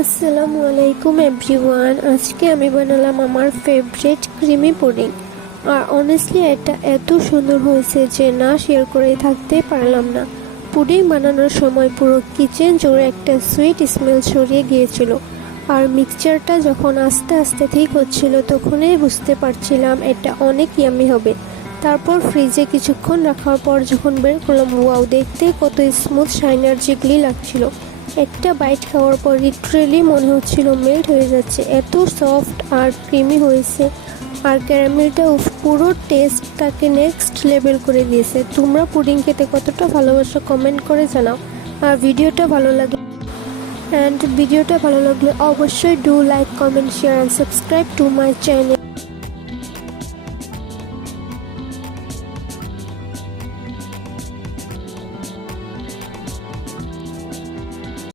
আসসালামু আলাইকুম এভরিওয়ান। আজকে আমি বানালাম আমার ফেভারিট ক্রিমি পুডিং। আর অনেস্টলি এটা এত সুন্দর হয়েছে যে না শেয়ার করে থাকতে পারলাম না। পুডিং বানানোর সময় পুরো কিচেন জুড়ে একটা সুইট স্মেল ছড়িয়ে গিয়েছিল। আর মিক্সচারটা যখন আস্তে আস্তে ঠিক হচ্ছিল তখনই বুঝতে পারছিলাম এটা অনেক ইয়ামি হবে। তারপর ফ্রিজে কিছুক্ষণ রাখার পর যখন বের করলাম, ওয়াও, দেখতে কত স্মুথ শাইনার জিগলি লাগছিল। একটা বাইট খাওয়ার পর লিটারেলি মনে হচ্ছিল মেল্ট হয়ে যাচ্ছে, এত সফট আর ক্রিমি হয়েছে। আর ক্যারামেলটা পুরো টেস্টটাকে নেক্সট লেভেল করে দিয়েছে। তোমরা পুডিং খেতে কতটা ভালোবাসো কমেন্ট করে জানাও। আর ভিডিওটা ভালো লাগলে অবশ্যই do like, comment, share and subscribe to my channel.